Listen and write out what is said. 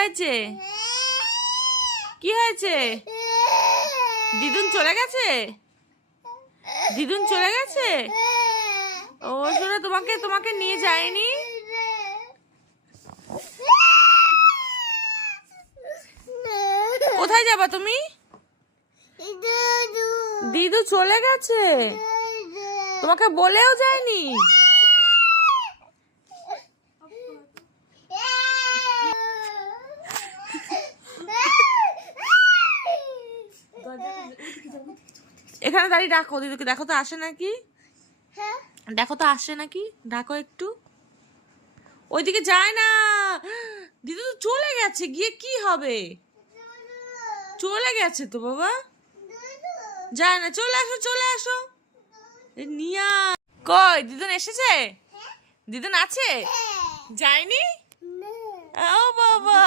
হয়েছে? কি হয়েছে? দিদুন চলে গেছে? দিদুন চলে গেছে? ও শোনো, তোমাকে তোমাকে নিয়ে যায়নি? কোথায় যাবা তুমি? দিদু চলে গেছে, তোমাকে বলেও যায়নি? এখানে দাঁড়িয়ে ডাকো দিদুকে, দেখো তো আসে নাকি। দেখো তো আসে নাকি, ডাকো একটু। ওইদিকে যায় না, দিদু তো চলে গেছে, গিয়ে কি হবে? চলে গেছে তো বাবা, যায় না। চলে আসো, চলে আসো। নিয়া কই দিদুন এসেছে? দিদুন আছে? যায়নি? ও বাবা।